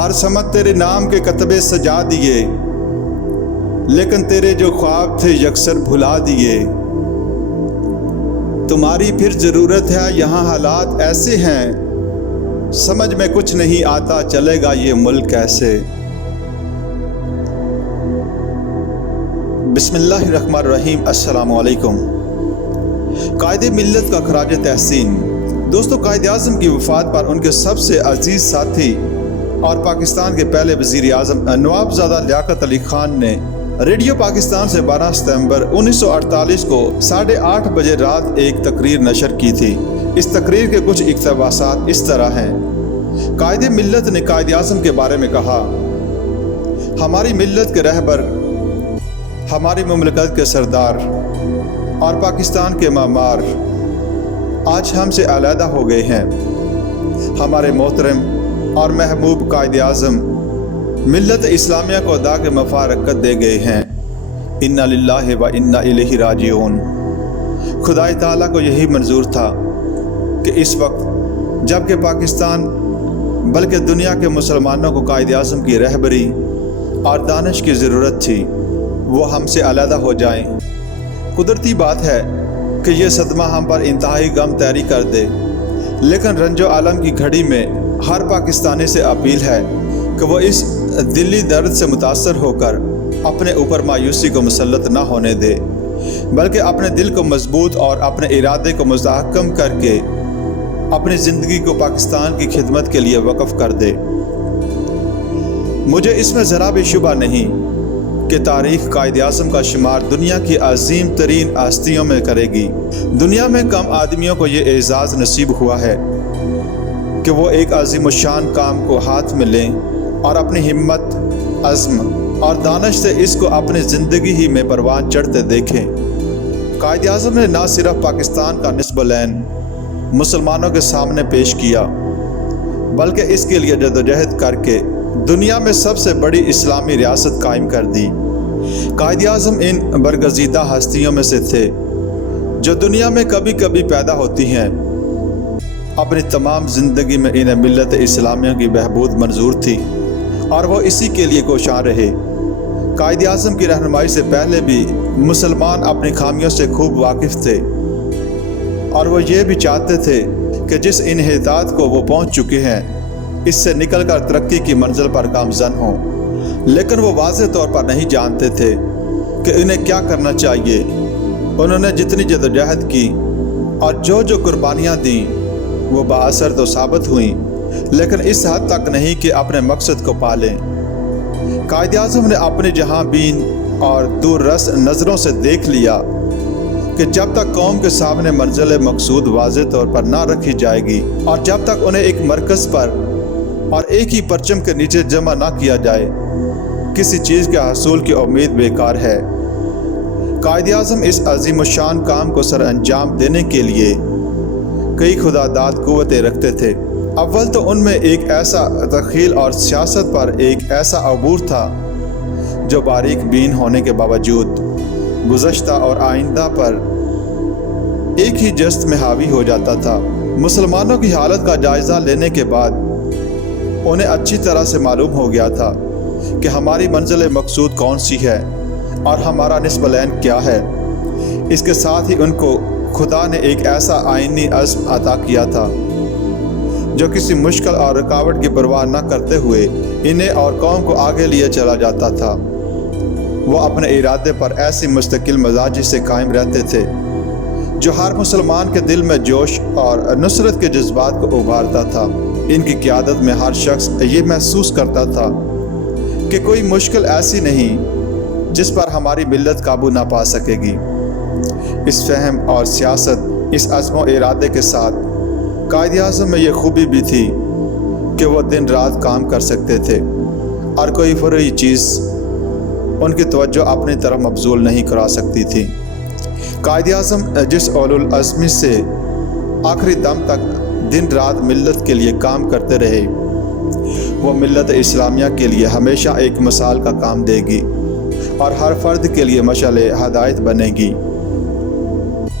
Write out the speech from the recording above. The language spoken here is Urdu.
ہر سمت تیرے نام کے کتبے سجا دیے، لیکن تیرے جو خواب تھے یکسر بھلا دیے۔ تمہاری پھر ضرورت ہے، یہاں حالات ایسے ہیں، سمجھ میں کچھ نہیں آتا چلے گا یہ ملک کیسے۔ بسم اللہ الرحمن الرحیم۔ السلام علیکم۔ قائد ملت کا خراج تحسین۔ دوستو، قائد اعظم کی وفات پر ان کے سب سے عزیز ساتھی اور پاکستان کے پہلے وزیر اعظم نوابزادہ لیاقت علی خان نے ریڈیو پاکستان سے 12 ستمبر 1948 کو 8:30 بجے رات ایک تقریر نشر کی تھی۔ اس تقریر کے کچھ اقتباسات اس طرح ہیں۔ قائد ملت نے قائد اعظم کے بارے میں کہا: ہماری ملت کے رہبر، ہماری مملکت کے سردار اور پاکستان کے معمار آج ہم سے علیحدہ ہو گئے ہیں۔ ہمارے محترم اور محبوب قائد اعظم ملت اسلامیہ کو داغ مفارقت دے گئے ہیں۔ انا للہ و انا الیہ راجعون۔ خدائے تعالیٰ کو یہی منظور تھا کہ اس وقت جب کہ پاکستان بلکہ دنیا کے مسلمانوں کو قائد اعظم کی رہبری اور دانش کی ضرورت تھی، وہ ہم سے علیحدہ ہو جائیں۔ قدرتی بات ہے کہ یہ صدمہ ہم پر انتہائی غم طاری کر دے، لیکن رنج و عالم کی گھڑی میں ہر پاکستانی سے اپیل ہے کہ وہ اس دلی درد سے متاثر ہو کر اپنے اوپر مایوسی کو مسلط نہ ہونے دے، بلکہ اپنے دل کو مضبوط اور اپنے ارادے کو مستحکم کر کے اپنی زندگی کو پاکستان کی خدمت کے لیے وقف کر دے۔ مجھے اس میں ذرا بھی شبہ نہیں کہ تاریخ قائد اعظم کا شمار دنیا کی عظیم ترین ہستیوں میں کرے گی۔ دنیا میں کم آدمیوں کو یہ اعزاز نصیب ہوا ہے کہ وہ ایک عظیم الشان کام کو ہاتھ میں لیں اور اپنی ہمت، عزم اور دانش سے اس کو اپنی زندگی ہی میں پروان چڑھتے دیکھیں۔ قائد اعظم نے نہ صرف پاکستان کا نصب العین مسلمانوں کے سامنے پیش کیا، بلکہ اس کے لیے جدوجہد کر کے دنیا میں سب سے بڑی اسلامی ریاست قائم کر دی۔ قائد اعظم ان برگزیدہ ہستیوں میں سے تھے جو دنیا میں کبھی کبھی پیدا ہوتی ہیں۔ اپنی تمام زندگی میں انہیں ملت اسلامیہ کی بہبود منظور تھی اور وہ اسی کے لیے کوشاں رہے۔ قائد اعظم کی رہنمائی سے پہلے بھی مسلمان اپنی خامیوں سے خوب واقف تھے اور وہ یہ بھی چاہتے تھے کہ جس انحطاط کو وہ پہنچ چکے ہیں اس سے نکل کر ترقی کی منزل پر گامزن ہوں، لیکن وہ واضح طور پر نہیں جانتے تھے کہ انہیں کیا کرنا چاہیے۔ انہوں نے جتنی جدوجہد کی اور جو قربانیاں دیں وہ بااثر تو ثابت ہوئیں، لیکن اس حد تک نہیں کہ اپنے مقصد کو پالیں۔ قائد اعظم نے اپنی جہاں بین اور دور رس نظروں سے دیکھ لیا کہ جب تک قوم کے سامنے منزل مقصود واضح طور پر نہ رکھی جائے گی اور جب تک انہیں ایک مرکز پر اور ایک ہی پرچم کے نیچے جمع نہ کیا جائے، کسی چیز کے حصول کی امید بیکار ہے۔ قائد اعظم اس عظیم الشان کام کو سر انجام دینے کے لیے کئی خداداد قوتیں رکھتے تھے۔ اول تو ان میں ایک ایسا تخیل اور سیاست پر ایک ایسا عبور تھا جو باریک بین ہونے کے باوجود گزشتہ اور آئندہ پر ایک ہی جست میں حاوی ہو جاتا تھا۔ مسلمانوں کی حالت کا جائزہ لینے کے بعد انہیں اچھی طرح سے معلوم ہو گیا تھا کہ ہماری منزل مقصود کون سی ہے اور ہمارا نصب العین کیا ہے۔ اس کے ساتھ ہی ان کو خدا نے ایک ایسا آئینی عزم عطا کیا تھا جو کسی مشکل اور رکاوٹ کی پرواہ نہ کرتے ہوئے انہیں اور قوم کو آگے لیے چلا جاتا تھا۔ وہ اپنے ارادے پر ایسی مستقل مزاجی سے قائم رہتے تھے جو ہر مسلمان کے دل میں جوش اور نصرت کے جذبات کو ابھارتا تھا۔ ان کی قیادت میں ہر شخص یہ محسوس کرتا تھا کہ کوئی مشکل ایسی نہیں جس پر ہماری ملت قابو نہ پا سکے گی۔ اس فہم اور سیاست، اس عزم و ارادے کے ساتھ قائد اعظم میں یہ خوبی بھی تھی کہ وہ دن رات کام کر سکتے تھے اور کوئی فروعی چیز ان کی توجہ اپنی طرف مبذول نہیں کرا سکتی تھی۔ قائد اعظم جس اولو العزمی سے آخری دم تک دن رات ملت کے لیے کام کرتے رہے، وہ ملت اسلامیہ کے لیے ہمیشہ ایک مثال کا کام دے گی اور ہر فرد کے لیے مشعل ہدایت بنے گی۔